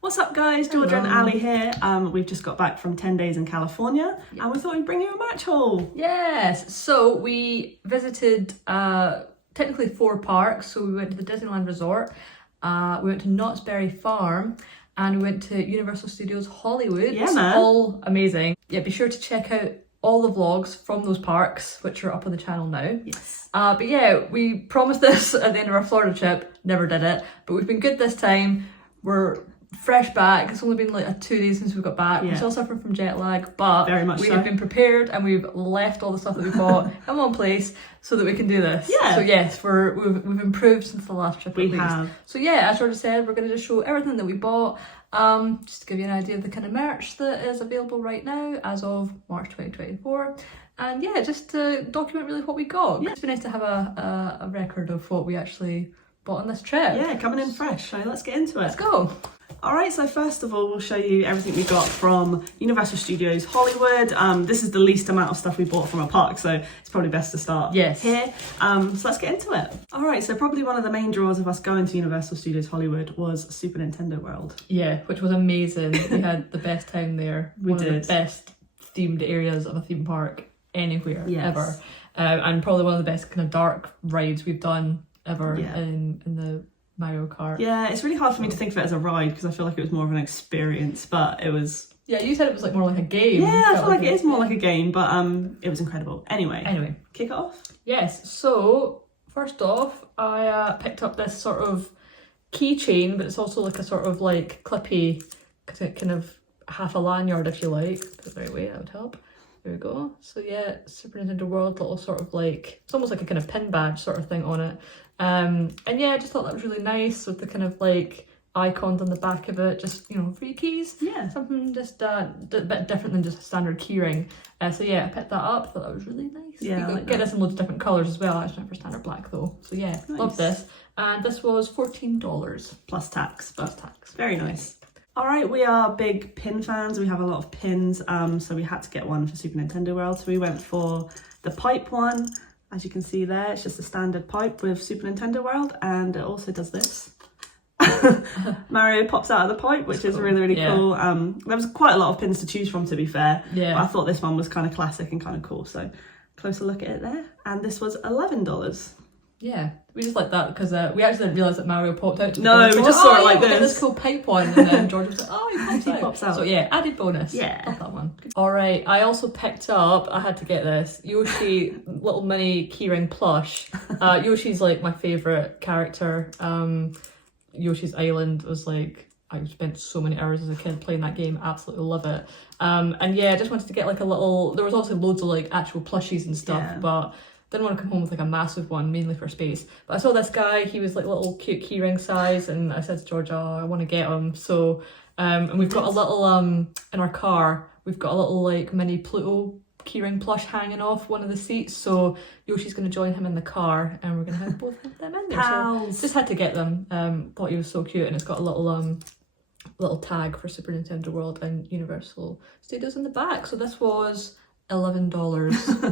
What's up guys, Georgia and Ali here. We've just got back from 10 days in California and we thought we'd bring you a match haul. Yes, so we visited technically 4 parks. So we went to the Disneyland Resort, we went to Knott's Berry Farm, and we went to Universal Studios Hollywood. Yeah, man. All amazing. Yeah, be sure to check out all the vlogs from those parks, which are up on the channel now. Yes. But yeah, we promised this at the end of our Florida trip, never did it, but we've been good this time. We're fresh back. It's only been like 2 days since we got back. Yeah. We're still suffering from jet lag, but Very much we so. have been prepared and we've left all the stuff that we bought in one place so that we can do this. Yeah. So yes, we've improved since the last trip. We have. So yeah, as Georgia said, we're going to just show everything that we bought. Just to give you an idea of the kind of merch that is available right now as of March 2024. And yeah, just to document really what we got. Yeah. It's been nice to have a record of what we actually bought on this trip. Yeah, coming in fresh, so let's get into it. Let's go. Alright, so first of all, we'll show you everything we got from Universal Studios Hollywood. This is the least amount of stuff we bought from a park, so it's probably best to start here. So let's get into it. Alright, so probably one of the main draws of us going to Universal Studios Hollywood was Super Nintendo World. Yeah, which was amazing. We had the best time there. We one did. of the best themed areas of a theme park anywhere, Yes. ever. And probably one of the best kind of dark rides we've done ever in the Mario Kart. Yeah, it's really hard for me to think of it as a ride because I feel like it was more of an experience, but it was... Yeah, you said it was like more like a game. Yeah, I feel like it is more like a game, but it was incredible. Anyway, kick it off. Yes, so first off, I picked up this sort of keychain, but it's also like a sort of like clippy, kind of half a lanyard if you like. Put it the right way, that would help. There we go. So yeah, Super Nintendo World, little sort of like, it's almost like a kind of pin badge sort of thing on it. And yeah, I just thought that was really nice with the kind of like icons on the back of it, just, you know, free keys. Yeah. Something just a bit different than just a standard keyring. So yeah, I picked that up, thought that was really nice. Yeah, You I can like get that. this in loads of different colours as well. I actually went for standard black though. So yeah, Nice. love this. And this was $14 Plus tax, but plus tax. very nice. Alright, we are big pin fans. We have a lot of pins, so we had to get one for Super Nintendo World. So we went for the pipe one. As you can see there, it's just a standard pipe with Super Nintendo World, and it also does this. Mario pops out of the pipe, which is really cool. There was quite a lot of pins to choose from, to be fair. Yeah. But I thought this one was kind of classic and kind of cool. So closer look at it there. And this was $11. Yeah, we just like that because we actually didn't realise that Mario popped out. No, we just saw it like we'll get this. this cool pipe one, and then George was like, oh, he pops out. So yeah, added bonus. Yeah. Love that one. All right, I also picked up, I had to get this, Yoshi little mini keyring plush. Yoshi's like my favourite character. Yoshi's Island was like, I spent so many hours as a kid playing that game, absolutely love it. And yeah, I just wanted to get like a little, there was also loads of like actual plushies and stuff, but didn't want to come home with like a massive one, mainly for space. But I saw this guy, he was like little cute keyring size, and I said to George, oh, I want to get him. So, and we've got a little, in our car, we've got a little like mini Pluto keyring plush hanging off one of the seats. So Yoshi's going to join him in the car, and we're going to have both of them in there. Pals. So just had to get them. Thought he was so cute, and it's got a little tag for Super Nintendo World and Universal Studios in the back. So this was $11.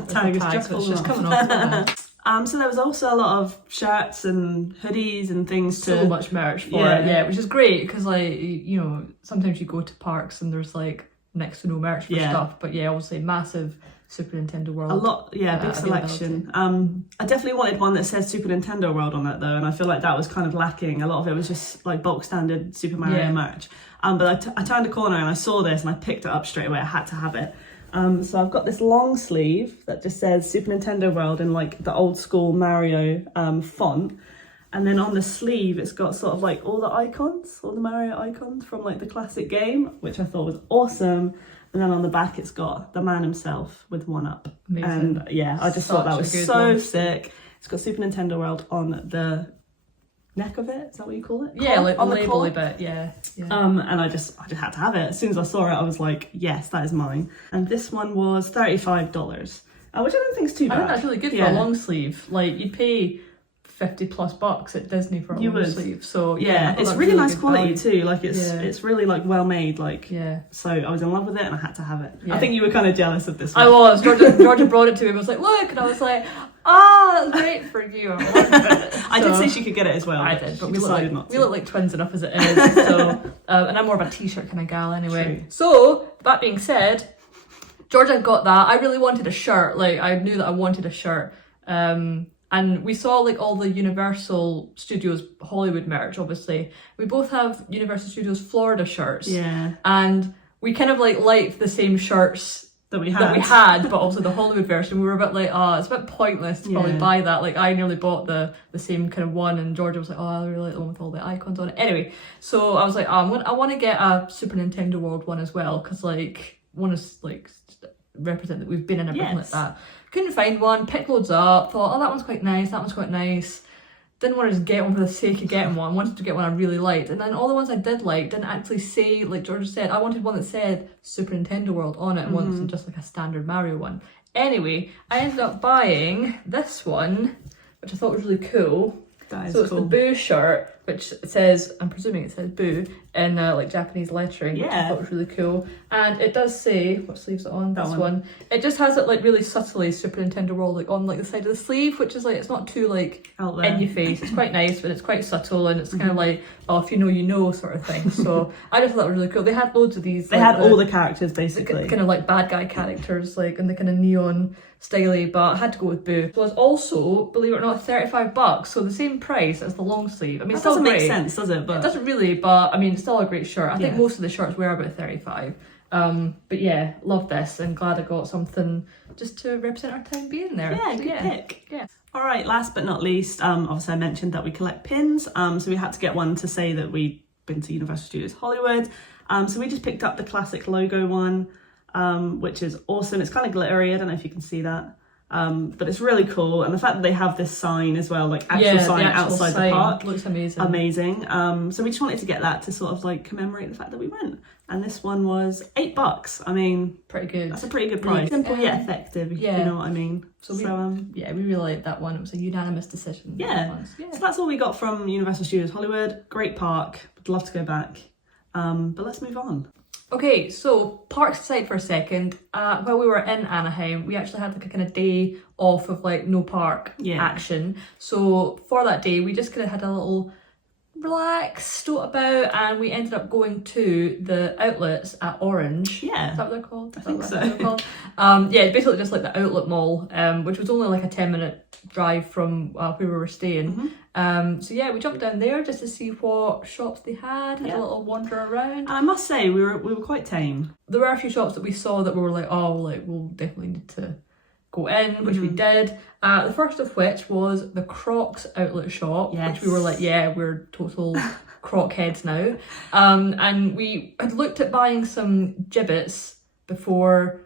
Tag is just coming off. So there was also a lot of shirts and hoodies and things So much merch for it, yeah, which is great because like, you know, sometimes you go to parks and there's like next to no merch for stuff, but yeah, obviously massive Super Nintendo World. A lot, big selection. I definitely wanted one that says Super Nintendo World on it though, and I feel like that was kind of lacking. A lot of it was just like bulk standard Super Mario merch. But I turned a corner and I saw this and I picked it up straight away. I had to have it. So I've got this long sleeve that just says Super Nintendo World in like the old school Mario font, and then on the sleeve it's got sort of like all the icons, all the Mario icons from like the classic game, which I thought was awesome. And then on the back it's got the man himself with 1-up. Amazing. And yeah, I just thought that was so sick. It's got Super Nintendo World on the neck of it, is that what you call it? Yeah, like on the the label collar. a bit, yeah. And I just had to have it. As soon as I saw it, I was like, yes, that is mine. And this one was $35, which I don't think is too bad. I think that's really good for a long sleeve. Like, you'd pay $50+ at Disney for a You long would. sleeve. So Yeah, I thought it's that was really nice good quality value. too. Like it's really like well made. Like Yeah. So I was in love with it and I had to have it. Yeah. I think you were kind of jealous of this one. I was. Georgia brought it to me and was like, look, and I was like, oh, that's great for you. I did say she could get it as well. I did, but we decided not to. look like twins enough as it is. So, and I'm more of a t-shirt kind of gal anyway. True. So that being said, Georgia got that. I really wanted a shirt. Like I knew that I wanted a shirt. And we saw like all the Universal Studios Hollywood merch. Obviously, we both have Universal Studios Florida shirts. Yeah. And we kind of like liked the same shirts that we had, but also the Hollywood version. We were a bit like, oh, it's a bit pointless to probably buy that. Like I nearly bought the same kind of one, and Georgia was like, oh, I really like the one with all the icons on it. Anyway, so I was like, oh, I want to get a Super Nintendo World one as well, because like one is like represent that we've been in everything like that. Couldn't find one, picked loads up, thought, oh, that one's quite nice, that one's quite nice. Didn't want to just get one for the sake of getting one. Wanted to get one I really liked. And then all the ones I did like didn't actually say, like Georgia said, I wanted one that said Super Nintendo World on it and wasn't just like a standard Mario one. Anyway, I ended up buying this one, which I thought was really cool. That is so it's cool. the Boo shirt, which says, I'm presuming it says Boo, in like Japanese lettering, which I thought was really cool. And it does say, what sleeve's it on? This one. It just has it like really subtly Super Nintendo World like on like the side of the sleeve, which is like, it's not too like out there in your face. It's quite nice, but it's quite subtle, and it's kind of like, oh, if you know, you know sort of thing. So I just thought that was really cool. They had loads of these. They had all the characters basically. Kind of like bad guy characters, like in the kind of neon styly, but I had to go with Boo. It was also, believe it or not, $35, so the same price as the long sleeve. I mean, that still doesn't great. make sense, does it? But It doesn't really, but I mean, it's still a great shirt. I think most of the shirts were about 35. But yeah, love this, and glad I got something just to represent our time being there. Yeah, so, good pick. Yeah. All right, last but not least, obviously I mentioned that we collect pins, so we had to get one to say that we'd been to Universal Studios Hollywood. So we just picked up the classic logo one, which is awesome. It's kind of glittery, I don't know if you can see that. But it's really cool, and the fact that they have this sign as well, like actual sign outside the park, looks amazing. So we just wanted to get that to sort of like commemorate the fact that we went, and this one was $8. I mean, pretty good. That's a pretty good price. Simple yet effective, if you know what I mean. So we really liked that one. It was a unanimous decision. So that's all we got from Universal Studios Hollywood. Great park, would love to go back, but let's move on. Okay, so parks aside for a second, while we were in Anaheim, we actually had like a kind of day off of like no park action. So for that day, we just kind of had a little relax, dote about, and we ended up going to the outlets at Orange. Yeah. Is that what they're called? I think so. They're called? Yeah, basically just like the outlet mall, which was only like a 10-minute drive from where we were staying. So yeah, we jumped down there just to see what shops they had a little wander around. I must say we were quite tame. There were a few shops that we saw that we were like, oh, like we'll definitely need to go in, which we did. The first of which was the Crocs outlet shop, which we were like, yeah, we're total Croc heads now. And we had looked at buying some gibbets before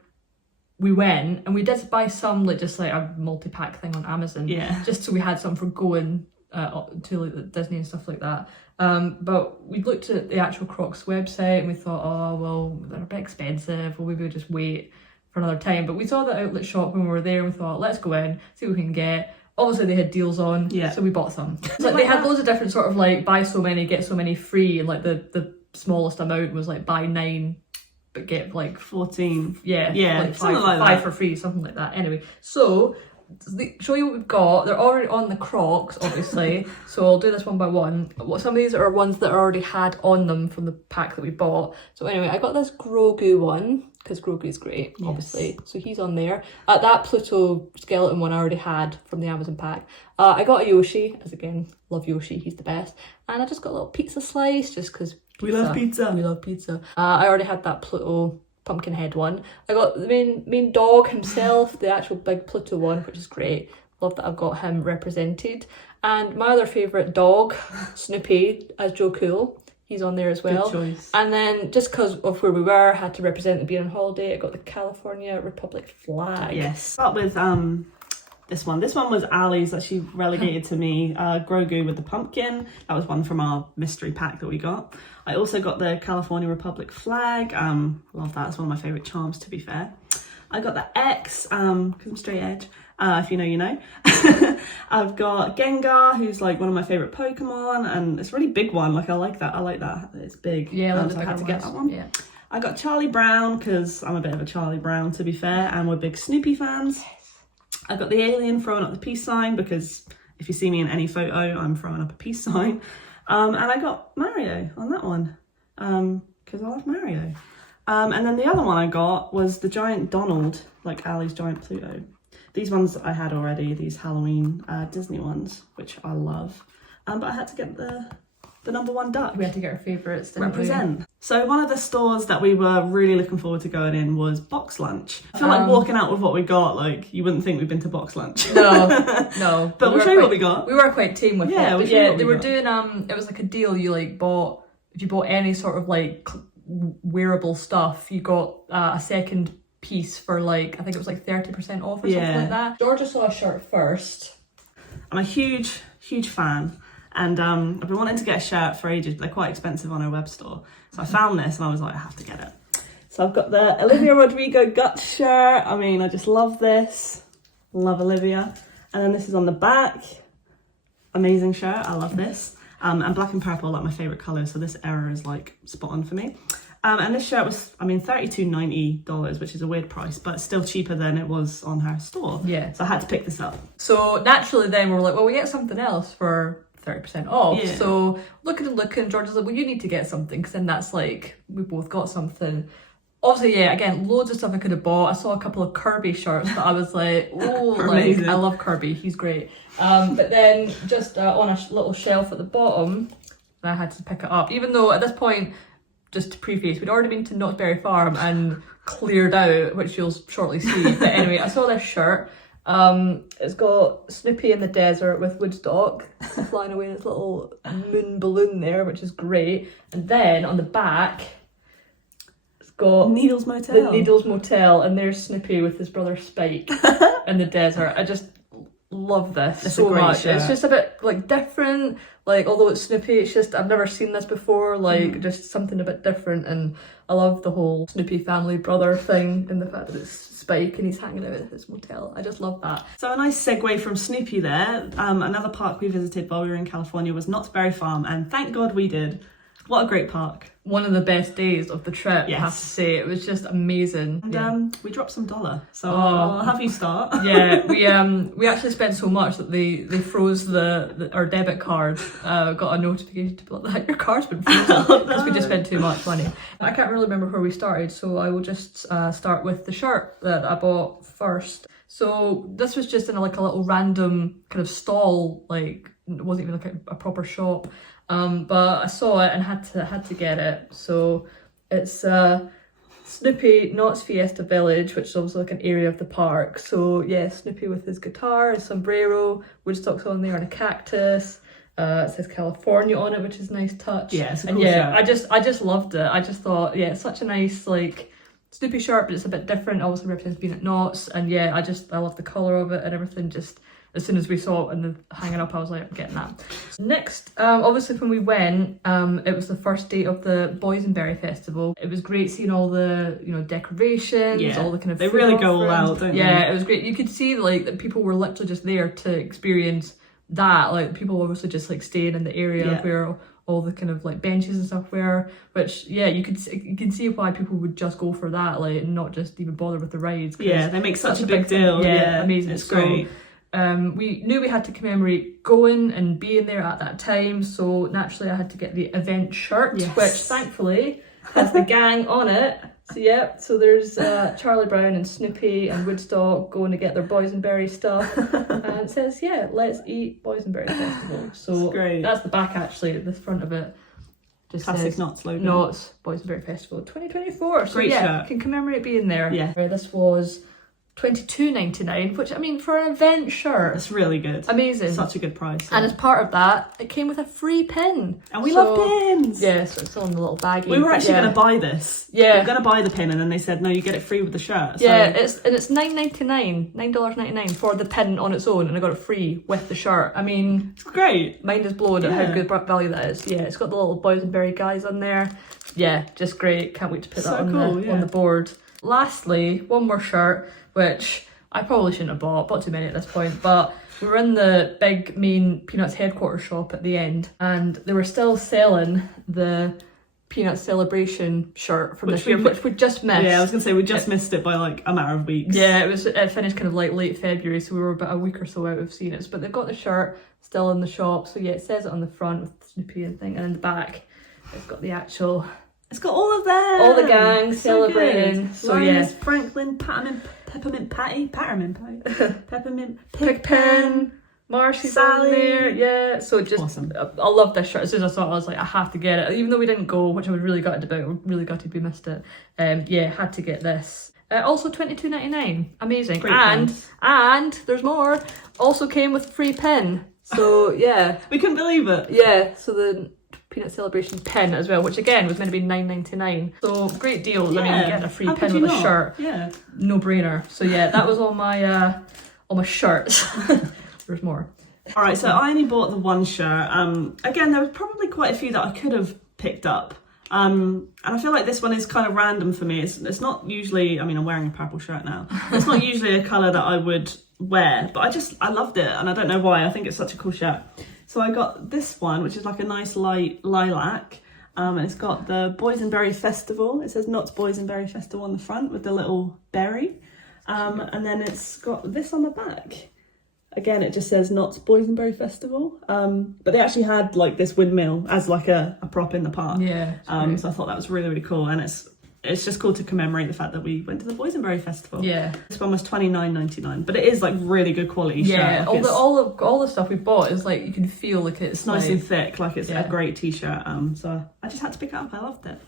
we went, and we did buy some like just like a multi-pack thing on Amazon, just so we had some for going to like Disney and stuff like that. But we looked at the actual Crocs website and we thought, oh well, they're a bit expensive, or maybe we'll just wait for another time. But we saw the outlet shop when we were there and we thought, let's go in, see what we can get. Obviously they had deals on, so we bought some. Like they had loads of different sort of like buy so many, get so many free, and like the smallest amount was like buy 9 but get like 14. Like something like five that. for free, something like that. Anyway, so show you what we've got. They're already on the Crocs, obviously. So I'll do this one by one. Some of these are ones that already had on them from the pack that we bought. So anyway, I got this Grogu one because Grogu's great, obviously. So he's on there. That Pluto skeleton one I already had from the Amazon pack. I got a Yoshi, as again, love Yoshi, he's the best. And I just got a little pizza slice just because we love pizza. We love pizza. I already had that Pluto pumpkin head one. I got the main dog himself, the actual big Pluto one, which is great. Love that I've got him represented. And my other favourite dog, Snoopy, as Joe Cool. He's on there as well. Good choice. And then just because of where we were, had to represent the being on holiday, I got the California Republic flag. Yes. Start with this one. This one was Ali's that she relegated to me. Grogu with the pumpkin. That was one from our mystery pack that we got. I also got the California Republic flag. Love that. It's one of my favourite charms, to be fair. I got the X, because I'm straight edge. If you know, you know. I've got Gengar, who's like one of my favourite Pokemon, and it's a really big one. Like I like that. It's big. Yeah, so I had to get that one. Yeah. I got Charlie Brown because I'm a bit of a Charlie Brown, to be fair, and we're big Snoopy fans. Yes. I got the alien throwing up the peace sign because if you see me in any photo, I'm throwing up a peace sign. And I got Mario on that one because I love Mario. And then the other one I got was the giant Donald, like Ali's giant Pluto. These ones I had already, these Halloween Disney ones, which I love. But I had to get the number one duck. We had to get our favourites. Represent. So one of the stores that we were really looking forward to going in was Box Lunch. I feel like walking out with what we got, like you wouldn't think we'd been to Box Lunch. No. But we'll show you what we got. We were quite tame with it. But they were doing it was like a deal. You like bought, if you bought any sort of like wearable stuff, you got a second piece for like, I think it was like 30% off or something like that. Georgia saw a shirt first. I'm a huge fan. And I've been wanting to get a shirt for ages, but they're quite expensive on our web store. So I found this and I was like, I have to get it. So I've got the Olivia Rodrigo Guts shirt. I mean, I just love this. Love Olivia. And then this is on the back. Amazing shirt. I love this. And black and purple are like my favourite colours. So this era is like spot on for me. And this shirt was, I mean, $32.90, which is a weird price, but still cheaper than it was on her store. Yeah. So I had to pick this up. So naturally then we were like, well, we get something else for 30% off. Yeah. So looking, George was like, well, you need to get something, because then that's like, we both got something. Obviously, yeah, again, loads of stuff I could have bought. I saw a couple of Kirby shirts that I was like, oh, like, I love Kirby, he's great. But then just on a little shelf at the bottom, I had to pick it up. Even though at this point, just to preface, we'd already been to Knott's Berry Farm and cleared out, which you'll shortly see. But anyway, I saw this shirt. It's got Snoopy in the desert with Woodstock flying away in this little moon balloon there, which is great. And then on the back, it's got Needles Motel. The Needles Motel, and there's Snoopy with his brother Spike in the desert. I just love this so much. Shirt. It's just a bit like different. Like, although it's Snoopy, it's just, I've never seen this before. Like, just something a bit different. And I love the whole Snoopy family brother thing, and the fact that it's Spike and he's hanging out at his motel. I just love that. So a nice segue from Snoopy there. Another park we visited while we were in California was Knott's Berry Farm, and thank God we did. What a great park. One of the best days of the trip, I have to say. It was just amazing. And we dropped some dollar, so I'll have you start. Yeah, we actually spent so much that they froze our debit card. Got a notification to be like, your card's been frozen, because we just spent too much money. I can't really remember where we started, so I will just start with the shirt that I bought first. So this was just in like a little random kind of stall, like it wasn't even like a proper shop. But I saw it and had to get it. So it's Snoopy, Knott's Fiesta Village, which is also like an area of the park. So yeah, Snoopy with his guitar, his sombrero, Woodstock's on there, and a cactus. It says California on it, which is a nice touch. Yeah, it's a cool shirt. I just loved it. I just thought, yeah, it's such a nice like Snoopy shirt, but it's a bit different. Obviously represents being at Knott's, and yeah, I love the colour of it and everything. Just as soon as we saw it and the hanging up, I was like, I'm getting that. Next, obviously when we went, it was the first day of the Boysenberry Festival. It was great seeing all the, decorations, all the kind of they really go all out, don't they? Yeah, it was great. You could see like that people were literally just there to experience that. Like people were obviously just like staying in the area where all the kind of like benches and stuff were, which you can see why people would just go for that, like, and not just even bother with the rides. Yeah, they make such a big deal. Yeah, amazing. It's great. We knew we had to commemorate going and being there at that time, so naturally I had to get the event shirt, which thankfully has the gang on it. So so there's Charlie Brown and Snoopy and Woodstock going to get their boysenberry stuff, and it says, let's eat Boysenberry Festival. So that's the back actually, the front of it just classic says Knott's logo. Knott's Boysenberry Festival 2024. So great shirt. You can commemorate being there. Yeah. This was $22.99, which I mean for an event shirt, it's really good. Amazing. Such a good price. And as part of that, it came with a free pin. And we love pins. Yeah, so it's on the little baggie. We were actually going to buy this. Yeah. We were going to buy the pin, and then they said, no, you get it free with the shirt. Yeah, it's $9.99, $9.99 for the pin on its own, and I got it free with the shirt. I mean, it's great. Mind is blown at how good value that is. Yeah, it's got the little boysenberry guys on there. Yeah, just great. Can't wait to put that on the board. Lastly, one more shirt, which I probably shouldn't have bought too many at this point, but we were in the big main Peanuts headquarters shop at the end, and they were still selling the Peanuts Celebration shirt from this year, which we just missed. Yeah, I was going to say, we just missed it by like a matter of weeks. Yeah, it finished kind of like late February, so we were about a week or so out of seeing it. But they've got the shirt still in the shop, so yeah, it says it on the front with Snoopy and thing, and in the back, it's got the actual... It's got all of them! All the gang celebrating. Good. So Linus, yeah. Franklin, Peppermint Patty, Peppermint Pigpen, Marcy's Sally. on there, yeah. So just, awesome. I love this shirt. As soon as I saw it, I was like, I have to get it. Even though we didn't go, which I was really gutted about, really gutted we missed it. Yeah, had to get this. Also $22.99, amazing. Great and there's more. Also came with free pin. So yeah, we couldn't believe it. Yeah. So the Peanut Celebration pin as well, which again was meant to be $9.99. So great deal. Yeah. I mean, you get a free How pin could with you a not? shirt. Yeah. No brainer. So yeah, that was all my shirts. There's more. All right, so I only bought the one shirt. Again, there was probably quite a few that I could have picked up. And I feel like this one is kind of random for me. It's not usually, I mean, I'm wearing a purple shirt now. It's not usually a colour that I would wear, but I loved it, and I don't know why. I think it's such a cool shirt. So I got this one, which is like a nice light lilac. And it's got the Boysenberry Festival. It says Knott's Boysenberry Festival on the front with the little berry. And then it's got this on the back. Again, it just says Knott's Boysenberry Festival. But they actually had like this windmill as like a prop in the park. Yeah. So I thought that was really, really cool. And it's just cool to commemorate the fact that we went to the Boysenberry Festival. Yeah. This one was $29.99, but it is like really good quality shirt. Yeah, Like all the stuff we bought is like, you can feel like it's nice like, and thick, like it's yeah. a great t-shirt. So I just had to pick it up. I loved it.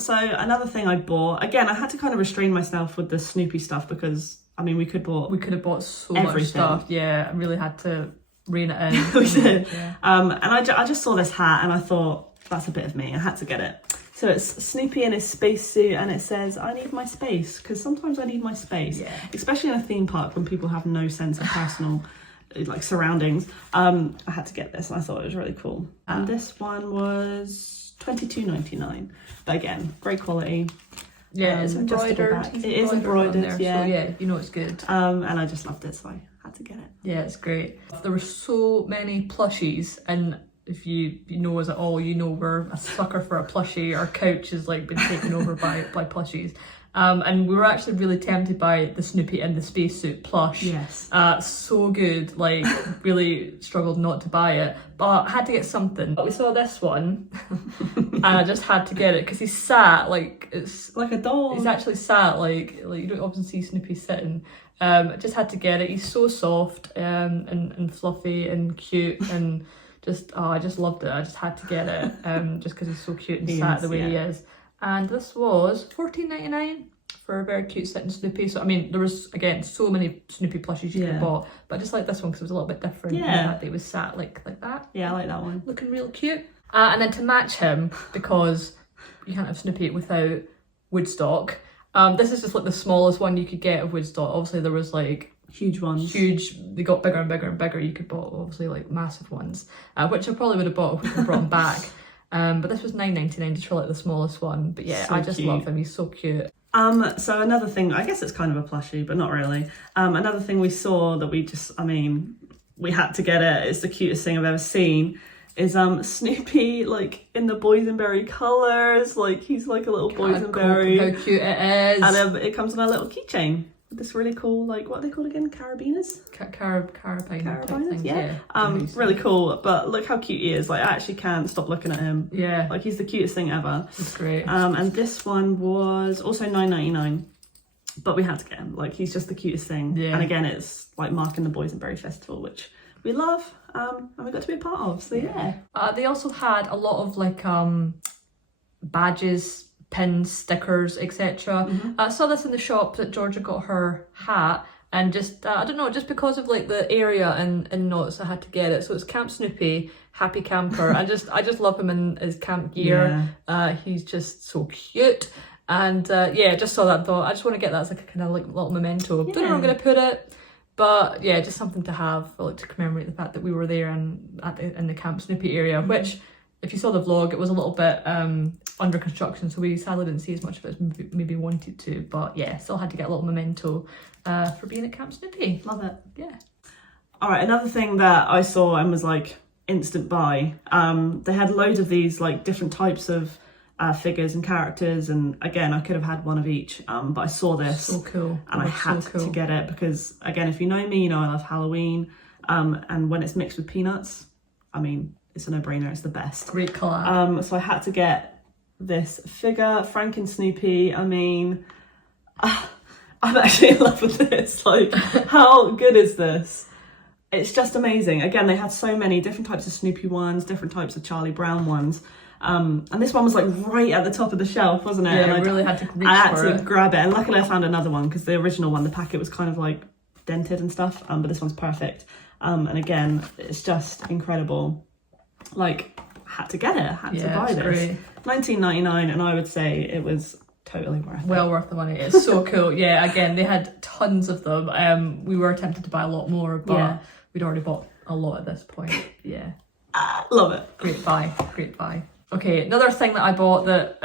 So another thing I bought, again, I had to kind of restrain myself with the Snoopy stuff because I mean we could have bought so everything. much stuff. Yeah, I really had to rein it in. We did. Yeah. And I just saw this hat and I thought that's a bit of me. I had to get it. So it's Snoopy in his spacesuit and it says, I need my space, because sometimes I need my space, Yeah. especially in a theme park when people have no sense of personal like surroundings. I had to get this and I thought it was really cool. And this one was $22.99. But again, great quality. Yeah, it's adjustable embroidered. back. It is embroidered, there, yeah. So yeah, you know it's good. And I just loved it, so I had to get it. Yeah, it's great. There were so many plushies, and if you know us at all, you know we're a sucker for a plushie. Our couch has like been taken over by plushies. And we were actually really tempted by the Snoopy in the spacesuit plush. Yes. So good, like really struggled not to buy it, but I had to get something. But we saw this one and I just had to get it because he's sat like, it's like a doll. He's actually sat like you don't often see Snoopy sitting. I just had to get it. He's so soft and fluffy and cute and just, I just loved it. I just had to get it just because he's so cute and sat the way he is. And this was $14.99 for a very cute sitting Snoopy. So I mean, there was again so many Snoopy plushies you could have bought, but I just like this one because it was a little bit different. Yeah, in that he was sat like that. Yeah, I like that one. Looking real cute. And then to match him, because you can't have Snoopy without Woodstock. This is just like the smallest one you could get of Woodstock. Obviously, there was like huge ones. They got bigger and bigger and bigger. You could buy obviously like massive ones, which I probably would have bought if we could have brought them back. But this was $9.99 just for like the smallest one. But yeah, So I just cute. love him. He's so cute. So another thing, I guess it's kind of a plushie, but not really. Another thing we saw that we had to get it. It's the cutest thing I've ever seen. Is Snoopy like in the boysenberry colours? Like he's like a little boysenberry. How cute it is. And it comes on a little keychain. This really cool, like what are they called again? Carabiners? Carabiners, yeah. Really cool. But look how cute he is. Like I actually can't stop looking at him. Yeah. Like he's the cutest thing ever. It's great. And this one was also $9.99. But we had to get him. Like he's just the cutest thing. Yeah. And again, it's like marking the Boysenberry Festival, which we love. And we got to be a part of. So yeah. They also had a lot of like badges, pins, stickers, etc. I saw this in the shop that Georgia got her hat, and just I don't know, just because of like the area in Knott's, I had to get it. So it's Camp Snoopy, Happy Camper. I just love him in his camp gear. He's just so cute. And just saw that and thought I just want to get that as like a kind of like little memento. Don't know where I'm gonna put it, but yeah, just something to have, like to commemorate the fact that we were there and in the Camp Snoopy area, which if you saw the vlog, it was a little bit under construction, so we sadly didn't see as much of it as maybe wanted to. But yeah, still had to get a little memento for being at Camp Snoopy. Love it. Yeah. All right, another thing that I saw and was like instant buy. They had loads of these like different types of figures and characters, and again, I could have had one of each, but I saw this, So cool. and I had to get it because, again, if you know me, you know I love Halloween, and when it's mixed with peanuts, I mean, it's a no-brainer. It's the best. Great collab. So I had to get this figure, Frank and Snoopy. I mean, I'm actually in love with this. Like, how good is this? It's just amazing. Again, they had so many different types of Snoopy ones, different types of Charlie Brown ones. And this one was like right at the top of the shelf, wasn't it? Yeah, and I really had to reach I had for to it. grab it. And luckily I found another one because the original one, the packet was kind of like dented and stuff. But this one's perfect. And again, it's just incredible. Like, had to get it. Had to buy this. Great. $19.99, and I would say it was totally worth it. Well worth the money. It's so cool. Yeah, again, they had tons of them. We were tempted to buy a lot more, but we'd already bought a lot at this point. Yeah. Love it. Great buy. Great buy. Okay, another thing that I bought that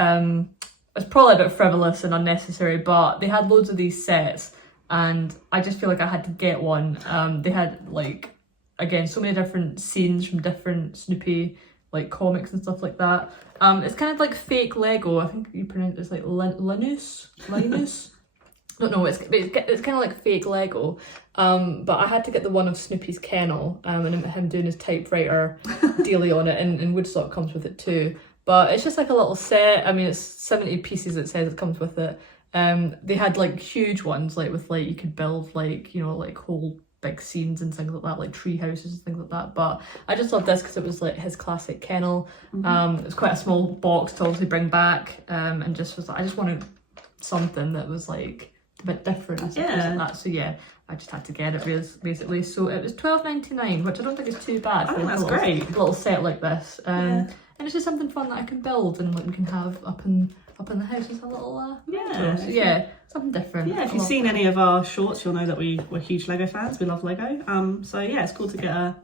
was probably a bit frivolous and unnecessary, but they had loads of these sets, and I just feel like I had to get one. They had, like, again, so many different scenes from different Snoopy, like, comics and stuff like that. It's kind of like fake Lego. I think you pronounce it as like Linus? I don't know, it's kind of like fake Lego. But I had to get the one of Snoopy's kennel, and him doing his typewriter dealy on it, and Woodstock comes with it too. But it's just like a little set. I mean, it's 70 pieces, it says it comes with it. They had like huge ones, like with like, you could build like, you know, like whole big scenes and things like that, like tree houses and things like that. But I just love this because it was like his classic kennel. It was quite a small box to obviously bring back, and just was like, I just wanted something that was like a bit different and stuff like that. So yeah, I just had to get it basically. So it was $12.99, which I don't think is too bad. I think that's great. A little set like this, and it's just something fun that I can build and like we can have up in the house as a little so something different. Yeah, if you've seen any of our shorts, you'll know that we're huge Lego fans. We love Lego. So yeah, it's cool to get a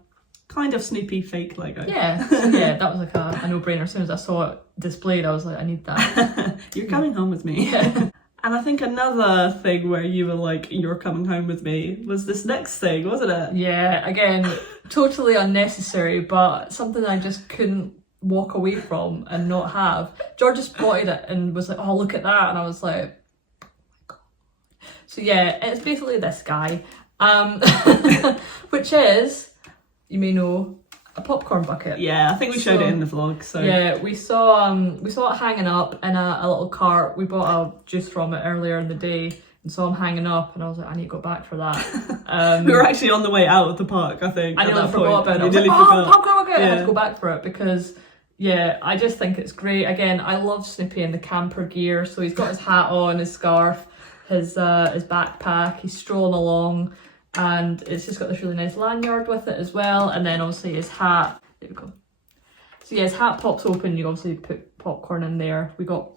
kind of Snoopy fake Lego. Yeah, so yeah, that was like a no-brainer. As soon as I saw it displayed, I was like, I need that. You're coming home with me. Yeah. And I think another thing where you were like, you're coming home with me, was this next thing, wasn't it? Yeah, again, totally unnecessary, but something I just couldn't walk away from and not have. George spotted it and was like, oh, look at that. And I was like, oh my God. So yeah, it's basically this guy, which is, you may know, a popcorn bucket. Yeah, I think we showed it in the vlog. So yeah, we saw it hanging up in a little cart. We bought a juice from it earlier in the day and saw him hanging up, and I was like, I need to go back for that. We were actually on the way out of the park, I think. I nearly forgot about it. I was like, popcorn bucket! I had to go back for it because yeah, I just think it's great. Again, I love Snoopy in the camper gear. So he's got his hat on, his scarf, his backpack. He's strolling along, and it's just got this really nice lanyard with it as well. And then obviously his hat. There we go. So yeah, his hat pops open. You obviously put popcorn in there. We got.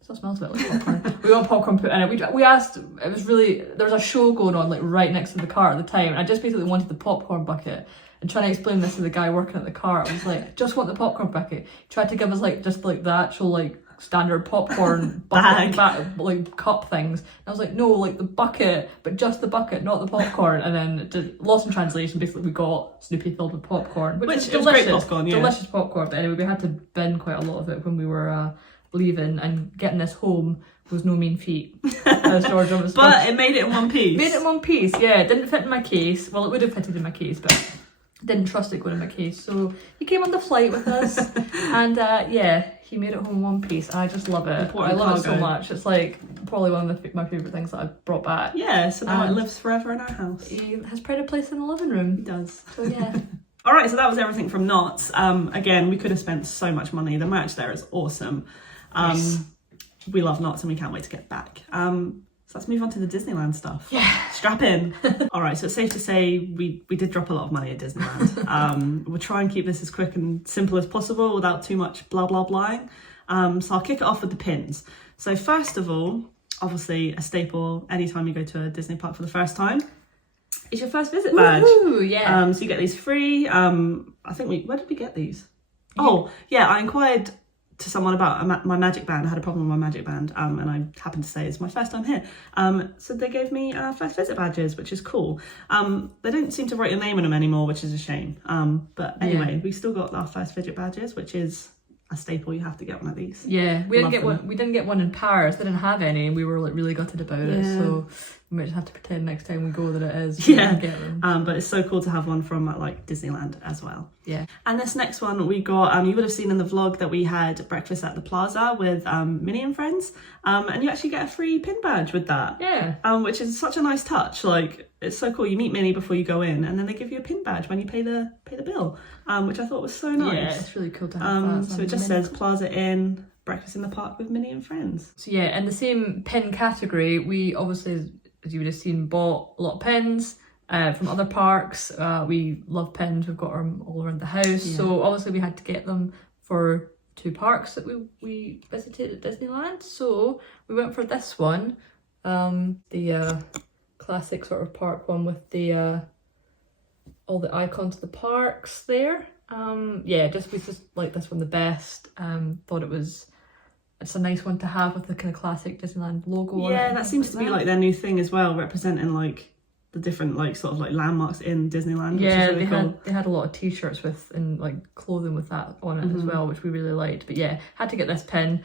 Still smells a bit like popcorn. We got popcorn put in it. We asked. It was really, there was a show going on like right next to the cart at the time, and I just basically wanted the popcorn bucket. And trying to explain this to the guy working at the cart, I was like, just want the popcorn bucket. He tried to give us like just like the actual like standard popcorn bucket like cup things. And I was like, no, like the bucket, but just the bucket, not the popcorn. And then it just lost in translation. Basically, we got Snoopy filled with popcorn, which is delicious. Great popcorn, yeah. Delicious popcorn. But anyway, we had to bin quite a lot of it when we were leaving, and getting this home was no mean feat. George was but it made it in one piece. Made it in one piece, yeah. It didn't fit in my case. Well, it would have fitted in my case, but didn't trust it going in my case. So he came on the flight with us, and yeah, he made it home in one piece. I just love it. I love it so much. It's like probably one of my favourite things that I've brought back. Yeah, so now it lives forever in our house. He has pride of place in the living room. He does. So yeah. All right, so that was everything from Knots. Again, we could have spent so much money. The merch there is awesome. Yes. We love Knots and we can't wait to get back. So let's move on to the Disneyland stuff. Yeah. Strap in. All right, so it's safe to say we did drop a lot of money at Disneyland. We'll try and keep this as quick and simple as possible without too much blah, blah, blahing. So I'll kick it off with the pins. So first of all, obviously a staple anytime you go to a Disney park for the first time is your first visit badge. Ooh, yeah. So you get these free. I think where did we get these? Oh, yeah, I inquired to someone about my magic band. I had a problem with my magic band, and I happened to say it's my first time here. So they gave me first visit badges, which is cool. They don't seem to write your name on them anymore, which is a shame. But anyway, we still got our first visit badges, which is a staple. You have to get one of these. Yeah, we didn't get one. We didn't get one in Paris. They didn't have any, and we were like really gutted about it. So we might just have to pretend next time we go that it is. Yeah, get them. But it's so cool to have one from like Disneyland as well. Yeah. And this next one we got, you would have seen in the vlog that we had breakfast at the Plaza with Minnie and friends, and you actually get a free pin badge with that. Yeah. Which is such a nice touch. Like, it's so cool. You meet Minnie before you go in, and then they give you a pin badge when you pay the bill, which I thought was so nice. Yeah, it's really cool to have that. So it just says Plaza Inn, breakfast in the park with Minnie and friends. So yeah, in the same pin category, we obviously, as you would have seen, bought a lot of pins from other parks. We love pins. We've got them all around the house. Yeah. So obviously we had to get them for 2 parks that we visited at Disneyland. So we went for this one, the classic sort of park one with the all the icons of the parks there. Yeah, we just like this one the best. Thought it's a nice one to have with the kind of classic Disneyland logo on it. Yeah, that seems to be like their new thing as well, representing like the different like sort of like landmarks in Disneyland. Yeah, which is really cool. They had a lot of t-shirts with and like clothing with that on it as well, which we really liked. But yeah, had to get this pin.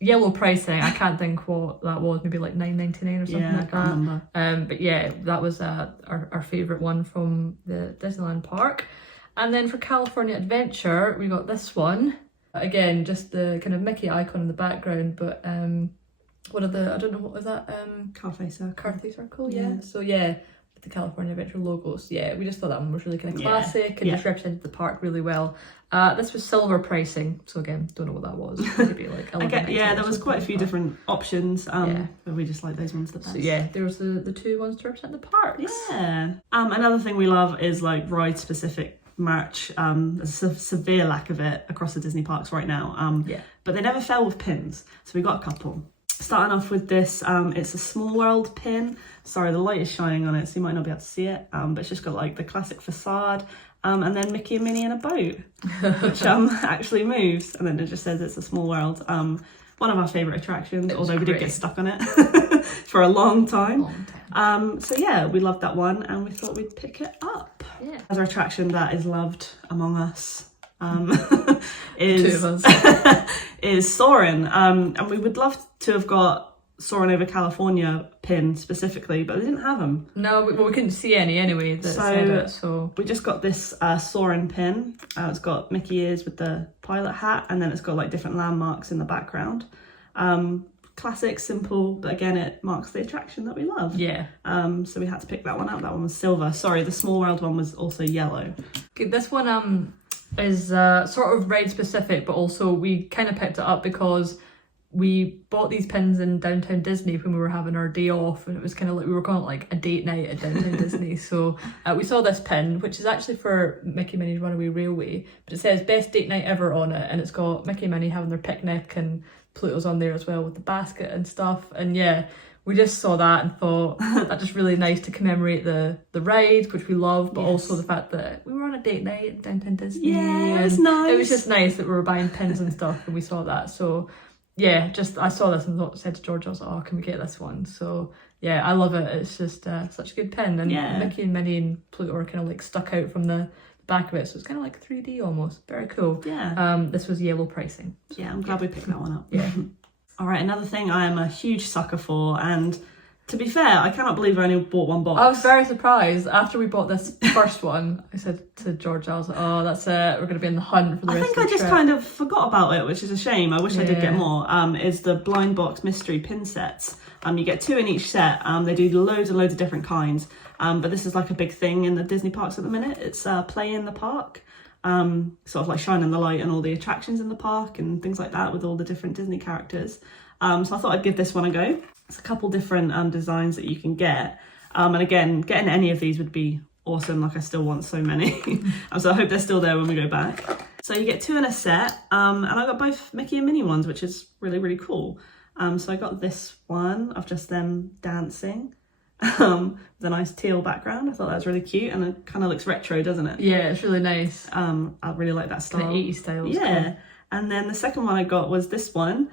Yellow pricing, I can't think what that was, maybe like $9.99 or something like that. Remember. But yeah, that was our favourite one from the Disneyland park. And then for California Adventure, we got this one. Again, just the kind of Mickey icon in the background, but I don't know, what was that? Carthay Circle, yeah. So yeah, with the California Adventure logos. Yeah, we just thought that one was really kind of classic and just represented the park really well. This was silver pricing, so again, don't know what that was. Maybe like there was quite a few different options. But we just like those ones the best. So yeah, there was the 2 ones to represent the parks. Yeah. Another thing we love is like ride specific merch. There's a severe lack of it across the Disney parks right now. But they never fail with pins, so we got a couple. Starting off with this, it's a Small World pin. Sorry, the light is shining on it, so you might not be able to see it. But it's just got like the classic facade, and then Mickey and Minnie in a boat, which actually moves, and then it just says it's a Small World. One of our favourite attractions, although we did get stuck on it for a long time. So yeah, we loved that one, and we thought we'd pick it up. Yeah. Another attraction that is loved among us is Soarin', and we would love to have got Soarin' over California pin specifically, but they didn't have them. No, we couldn't see any anyway that said it, so we just got this Soarin' pin. It's got Mickey ears with the pilot hat, and then it's got like different landmarks in the background. Classic, simple, but again it marks the attraction that we love. Yeah. So we had to pick that one out. That one was silver. Sorry, the Small World one was also yellow. Okay, this one is sort of ride specific, but also we kind of picked it up because we bought these pins in Downtown Disney when we were having our day off, and it was kind of like we were calling it like a date night at Downtown Disney. So we saw this pin, which is actually for Mickey and Minnie's Runaway Railway, but it says best date night ever on it, and it's got Mickey and Minnie having their picnic, and Pluto's on there as well with the basket and stuff. And yeah, we just saw that and thought that's just really nice to commemorate the ride, which we love, but also the fact that we were on a date night at Downtown Disney. Yeah, it was nice. It was just nice that we were buying pins and stuff, and we saw that. So yeah, I saw this and said to George, I was like, oh, can we get this one? So yeah, I love it. It's just such a good pin, and Mickey and Minnie and Pluto are kind of like stuck out from the back of it, so it's kind of like 3D almost. Very cool. Yeah. This was yellow pricing. So, I'm glad we picked that one up. Yeah. All right, another thing I am a huge sucker for, and to be fair, I cannot believe I only bought one box. I was very surprised after we bought this first one. I said to George, I was like, oh, that's it, we're going to be in the hunt for the rest of the trip. I think I just kind of forgot about it, which is a shame. I wish I did get more. Is the blind box mystery pin sets. You get 2 in each set. They do loads and loads of different kinds. But this is like a big thing in the Disney parks at the minute. It's play in the park. Sort of like shining the light on all the attractions in the park and things like that with all the different Disney characters. So I thought I'd give this one a go. It's a couple different designs that you can get. And again, getting any of these would be awesome. Like, I still want so many. So I hope they're still there when we go back. So you get 2 in a set. And I got both Mickey and Minnie ones, which is really, really cool. So I got this one of just them dancing. with a nice teal background. I thought that was really cute, and it kind of looks retro, doesn't it? Yeah, it's really nice. I really like that style. Kind of 80s style. Yeah. Cool. And then the second one I got was this one,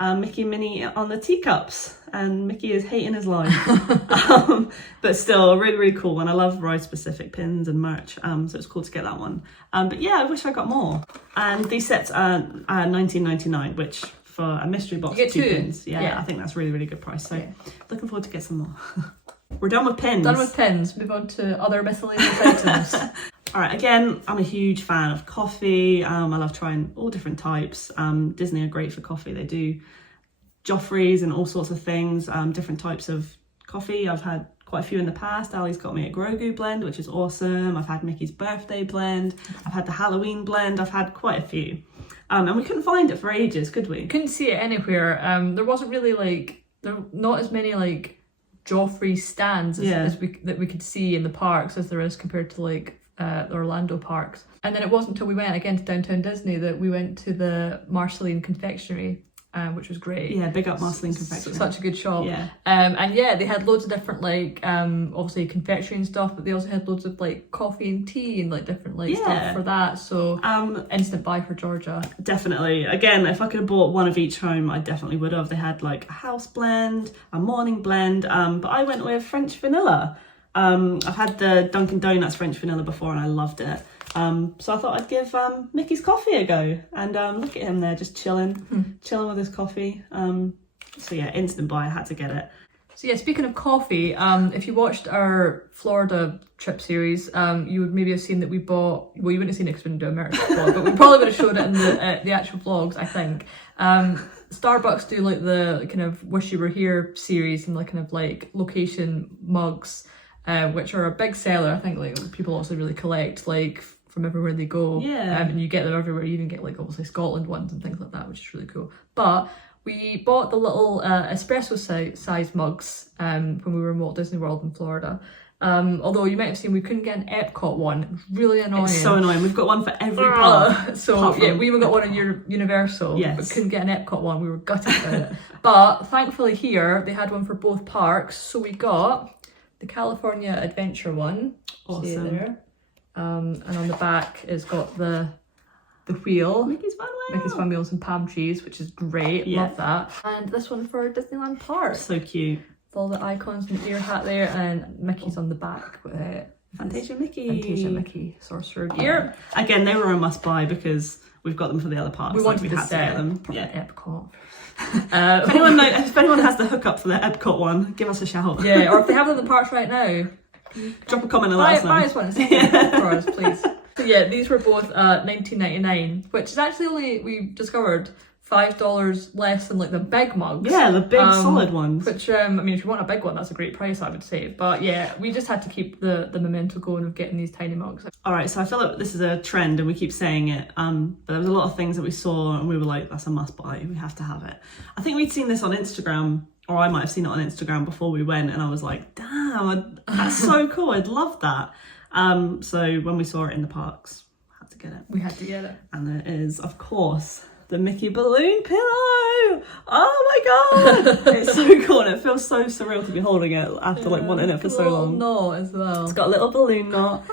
Mickey and Minnie on the teacups, and Mickey is hating his life. But still a really, really cool one. I love ride specific pins and merch, so it's cool to get that one. But yeah, I wish I got more. And these sets are $19.99, which for a mystery box, you get two pins. Yeah, I think that's really, really good price. So looking forward to get some more. We're done with pins. Done with pins. Move on to other miscellaneous items. All right, again, I'm a huge fan of coffee. I love trying all different types. Disney are great for coffee. They do Joffreys and all sorts of things, different types of coffee. I've had quite a few in the past. Ali's got me a Grogu blend, which is awesome. I've had Mickey's birthday blend. I've had the Halloween blend. I've had quite a few. And we couldn't find it for ages, could we? Couldn't see it anywhere. There wasn't really not as many Joffrey stands as we could see in the parks as there is compared to the Orlando parks. And then it wasn't until we went again to Downtown Disney that we went to the Marceline Confectionery, which was great. Yeah, big up Marceline Confectionery. Such a good shop. Yeah. And yeah, they had loads of different obviously confectionery and stuff, but they also had loads of coffee and tea and different stuff for that. So instant buy for Georgia. Definitely. Again, if I could have bought one of each home, I definitely would have. They had a house blend, a morning blend, but I went with French vanilla. I've had the Dunkin' Donuts French vanilla before and I loved it. So I thought I'd give Mickey's coffee a go, and look at him there just chilling with his coffee. So yeah, instant buy, I had to get it. So yeah, speaking of coffee, if you watched our Florida trip series, you would maybe have seen that we bought, well, you wouldn't have seen it because we didn't do American vlog, but we probably would have showed it in the actual vlogs, I think. Starbucks do the kind of Wish You Were Here series and location mugs, which are a big seller. I think people also really collect from everywhere they go. Yeah. And you get them everywhere. You even get obviously Scotland ones and things like that, which is really cool. But we bought the little espresso size mugs when we were in Walt Disney World in Florida. Although you might have seen we couldn't get an Epcot one. It was really annoying. It's so annoying. We've got one for every park. So yeah, we even got one in Universal, but couldn't get an Epcot one. We were gutted about it. But thankfully here they had one for both parks. So we got the California Adventure one. Awesome. See it there. And on the back it's got the wheel. Mickey's Fun Wheel. Mickey's Fun Wheels and palm trees, which is great. Yeah. Love that. And this one for Disneyland Park. So cute. With all the icons and the ear hat there, and Mickey's on the back with it. Fantasia Mickey. Fantasia Mickey Sorcerer gear. Again, they were a must buy because we've got them for the other parks. We wanted we to had to get them. Yeah. Epcot. If anyone has the hookup for the Epcot one, give us a shout. Yeah, or if they have them in the parks right now, drop a comment and let us know. Buy us one for us, please. So yeah, these were both $19.99, which is actually we discovered $5 less than the big mugs. Yeah, the big solid ones. Which if you want a big one, that's a great price, I would say. But yeah, we just had to keep the memento going of getting these tiny mugs. All right, so I feel like this is a trend and we keep saying it, but there was a lot of things that we saw and we were like, that's a must buy, we have to have it. I think we'd seen this on Instagram, or I might have seen it on Instagram before we went, and I was like, damn, that's so cool, I'd love that. So when we saw it in the parks, I had to get it. We had to get it. And there is, of course, the Mickey balloon pillow. Oh my god, it's so cool, and it feels so surreal to be holding it after wanting it for so long. Knot as well. It's got a little balloon knot,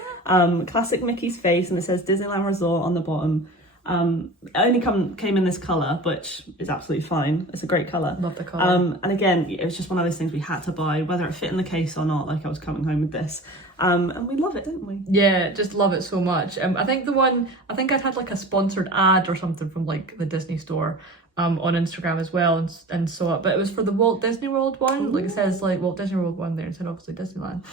classic Mickey's face, and it says Disneyland Resort on the bottom. It only came in this colour, which is absolutely fine. It's a great colour. Love the colour. And again, it was just one of those things we had to buy, whether it fit in the case or not. I was coming home with this. And we love it, didn't we? Yeah, just love it so much. I think I'd had a sponsored ad or something from the Disney store on Instagram as well, and saw it, but it was for the Walt Disney World one. It says Walt Disney World one there instead of obviously Disneyland.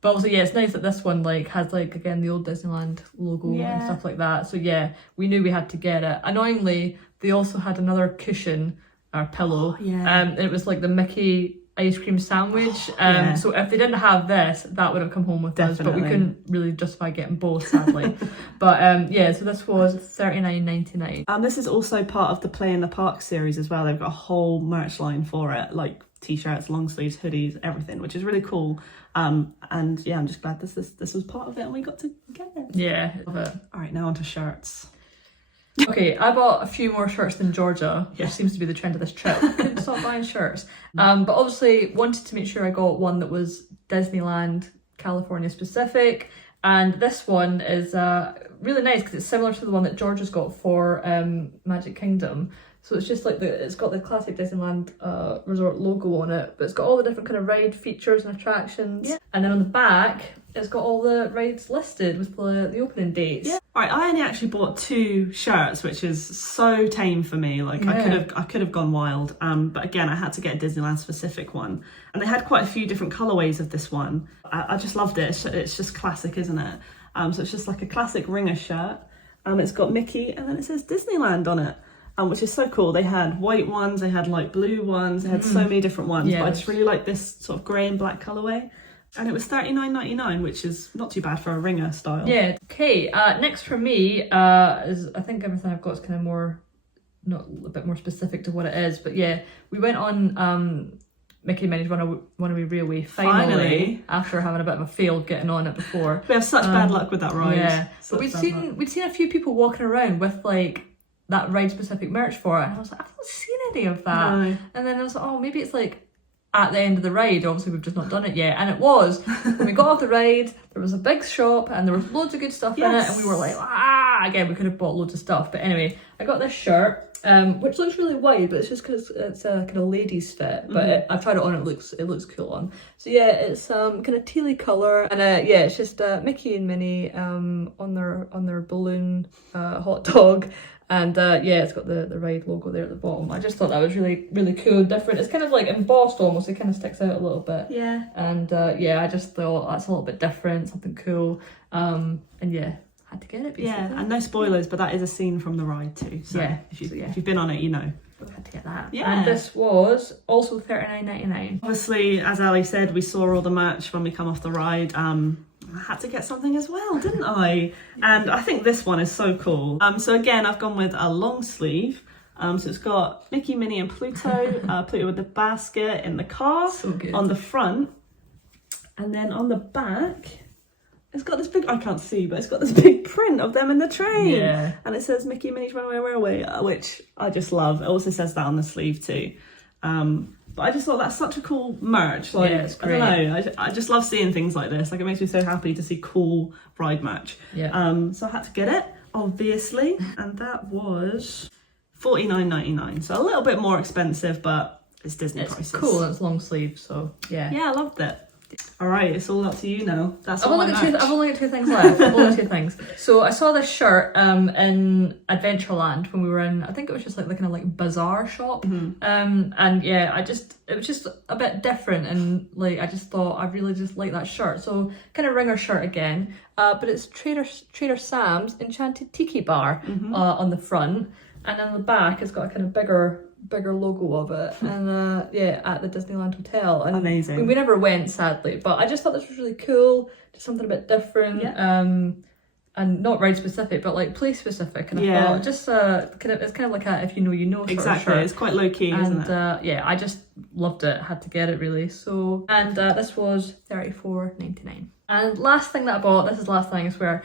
But also, yeah, it's nice that this one has again the old Disneyland logo and stuff like that. So yeah, we knew we had to get it. Annoyingly, they also had another cushion or pillow. And it was the Mickey ice cream sandwich. So if they didn't have this, that would have come home with us, but we couldn't really justify getting both, sadly. But yeah, so this was $39.99. This is also part of the Play in the Park series as well. They've got a whole merch line for it, t-shirts, long sleeves, hoodies, everything, which is really cool. And yeah, I'm just glad this was part of it and we got to get it. Yeah, love it. All right, now on to shirts. Okay, I bought a few more shirts than Georgia, which Yeah. seems to be the trend of this trip. Couldn't stop buying shirts. But obviously wanted to make sure I got one that was Disneyland, California specific. And this one is really nice because it's similar to the one that Georgia's got for Magic Kingdom. So it's just like it's got the classic Disneyland resort logo on it, but it's got all the different kind of ride features and attractions. Yeah. And then on the back, it's got all the rides listed with the opening dates. Yeah. All right, I only actually bought 2 shirts, which is so tame for me. Like I could have gone wild. But again, I had to get a Disneyland specific one, and they had quite a few different colorways of this one. I just loved it. It's just classic, isn't it? So it's just like a classic ringer shirt. It's got Mickey, and then it says Disneyland on it. Which is so cool. They had white ones, they had like blue ones, they had so many different ones. Yeah. But I just really like this sort of grey and black colourway. And it was $39.99, which is not too bad for a ringer style. Yeah. Okay. Next for me is, I think everything I've got is kind of more, not a bit more specific to what it is, but yeah, we went on Mickey and Minnie's Runaway Railway finally after having a bit of a fail getting on it before. We have such bad luck with that ride. Yeah. But we'd seen a few people walking around with like that ride specific merch for it, and I was like, I've not seen any of that. No. And then I was like, oh, maybe it's like at the end of the ride. Obviously we've just not done it yet, and it was. When we got off the ride, there was a big shop and there was loads of good stuff in it, and we were like, again, we could have bought loads of stuff, but anyway, I got this shirt which looks really wide, but it's just because it's a kind of ladies fit, but I've tried it on, it looks cool on. So yeah, it's kind of tealy colour, and yeah, it's just Mickey and Minnie on their balloon hot dog. And yeah, it's got the ride logo there at the bottom. I just thought that was really, really cool and different. It's kind of like embossed almost, it kind of sticks out a little bit. Yeah. And yeah, I just thought that's a little bit different, something cool. And yeah, had to get it basically. Yeah, and no spoilers, but that is a scene from the ride too. So yeah, if you've been on it, you know. We had to get that. Yeah. And this was also $39.99. Obviously, as Ali said, we saw all the merch when we come off the ride. I had to get something as well, didn't I? And I think this one is so cool. So again, I've gone with a long sleeve. So it's got Mickey, Minnie and Pluto, Pluto with the basket in the car on the front. And then on the back, it's got this big, I can't see, but it's got this big print of them in the train. Yeah. And it says Mickey and Minnie's Runaway Railway, which I just love. It also says that on the sleeve too. But I just thought that's such a cool merch. Like, yeah, it's great. I don't know, I just love seeing things like this. Like, it makes me so happy to see cool ride merch. Yeah. So I had to get it, obviously, and that was $49.99. So a little bit more expensive, but it's Disney prices. It's cool. It's long sleeve, so yeah. Yeah, I loved it. All right, it's all up to you now. That's I've only got 2 things left. I've only 2 things. So I saw this shirt in Adventureland when we were in, I think it was just like the kind of like bazaar shop. And yeah, it was just a bit different, and like I just thought I really just like that shirt. So kind of ringer shirt again, but it's Trader Sam's Enchanted Tiki Bar on the front, and on the back it's got a kind of bigger logo of it, and yeah, at the Disneyland Hotel. And amazing. We never went, sadly, but I just thought this was really cool, just something a bit different. And not ride specific, but like place specific. And I thought just it's kind of like a if you know you know sort of shirt. It's quite low key, isn't it? Yeah, I just loved it. Had to get it really. So and this was $34.99. And last thing that I bought, this is the last thing I swear,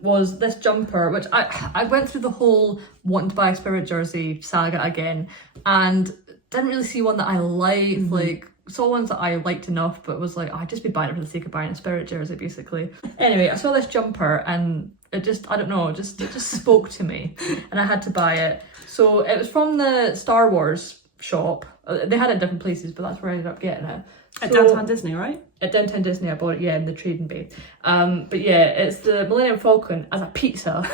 was this jumper, which I went through the whole wanting to buy a Spirit jersey saga again, and didn't really see one that I liked. Like, saw ones that I liked enough, but was like, I'd just be buying it for the sake of buying a Spirit jersey, basically. Anyway, I saw this jumper and it just, I don't know, it just spoke to me, and I had to buy it. So it was from the Star Wars shop. They had it in different places, but that's where I ended up getting it. At Downtown Disney, right? At Downtown Disney, I bought it, yeah, in the Trading Bay. But yeah, it's the Millennium Falcon as a pizza.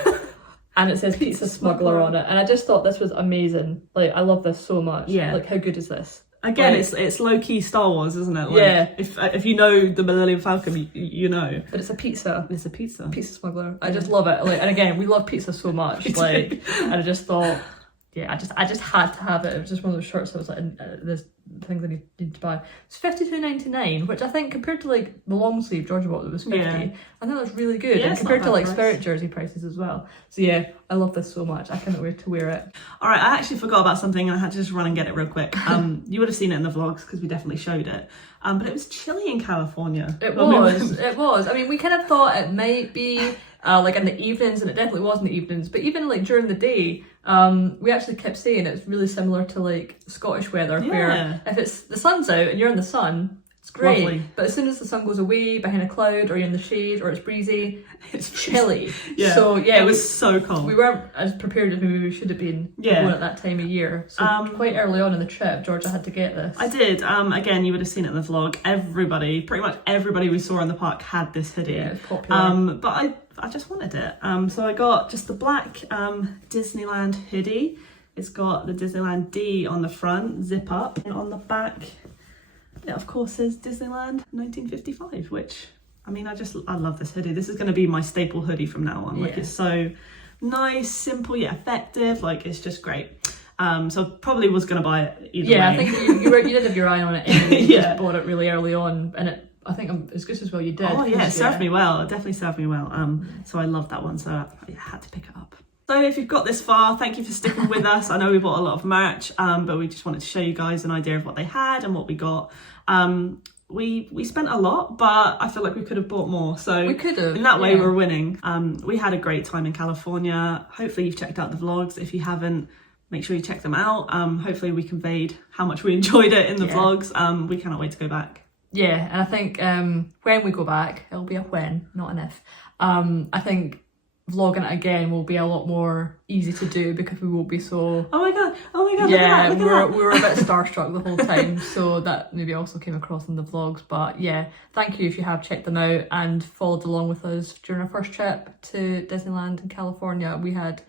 And it says Pizza Smuggler on it. And I just thought this was amazing. Like, I love this so much. Yeah. Like, how good is this? Again, like, it's low-key Star Wars, isn't it? Like, yeah. If you know the Millennium Falcon, you know. But it's a pizza. It's a pizza. Pizza Smuggler. I just love it. Like, and again, we love pizza so much. Like, and I just thought, yeah, I just had to have it. It was just one of those shirts that was like, there's things I need to buy. It's $52.99, which I think compared to like the long sleeve Georgia bought that was $50, I think that's really good. And compared to like Spirit jersey prices as well. So yeah, I love this so much. I cannot wait to wear it. All right, I actually forgot about something and I had to just run and get it real quick. You would have seen it in the vlogs because we definitely showed it. but it was chilly in California. It was. I mean, we kind of thought it might be like in the evenings, and it definitely was in the evenings, but even like during the day, we actually kept saying it's really similar to like Scottish weather, where if it's the sun's out and you're in the sun, it's great. Lovely. But as soon as the sun goes away behind a cloud, or you're in the shade, or it's breezy, it's chilly. Yeah. So yeah, it was so cold. We weren't as prepared as maybe we should have been going at that time of year. So quite early on in the trip, Georgia had to get this. I did. Again, you would have seen it in the vlog. Pretty much everybody we saw in the park had this hoodie. Yeah, it's popular. But I just wanted it. So I got just the black Disneyland hoodie. It's got the Disneyland D on the front, zip up, and on the back, it of course says Disneyland 1955, which, I mean, I love this hoodie. This is going to be my staple hoodie from now on. Like, it's so nice, simple yet effective. Like, it's just great. So probably was going to buy it either way. I think you did have your eye on it anyway. You just bought it really early on, and I think it's good as well you did. Oh yeah, it served me well. It definitely served me well. So I love that one. So I had to pick it up. So if you've got this far, thank you for sticking with us. I know we bought a lot of merch, but we just wanted to show you guys an idea of what they had and what we got. We spent a lot, but I feel like we could have bought more. So we could have. In that way, we're winning. We had a great time in California. Hopefully you've checked out the vlogs. If you haven't, make sure you check them out. Hopefully we conveyed how much we enjoyed it in the vlogs. We cannot wait to go back. Yeah, and I think when we go back, it'll be a when, not an if. I think vlogging it again will be a lot more easy to do because we won't be so... Oh my god, yeah, look at that. we were a bit starstruck the whole time, so that maybe also came across in the vlogs. But yeah, thank you if you have checked them out and followed along with us during our first trip to Disneyland in California. We had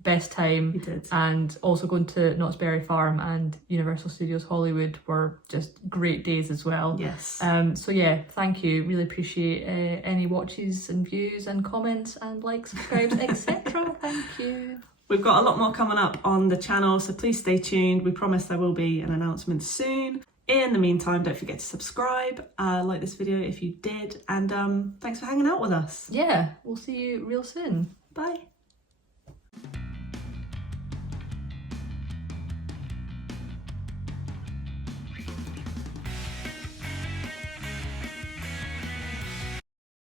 best time. We did. And also going to Knott's Berry Farm and Universal Studios Hollywood were just great days as well. Yes. So yeah, thank you. Really appreciate any watches and views and comments and likes, subscribes, etc. Thank you. We've got a lot more coming up on the channel, so please stay tuned. We promise there will be an announcement soon. In the meantime, don't forget to subscribe, like this video if you did, and thanks for hanging out with us. Yeah, we'll see you real soon. Bye.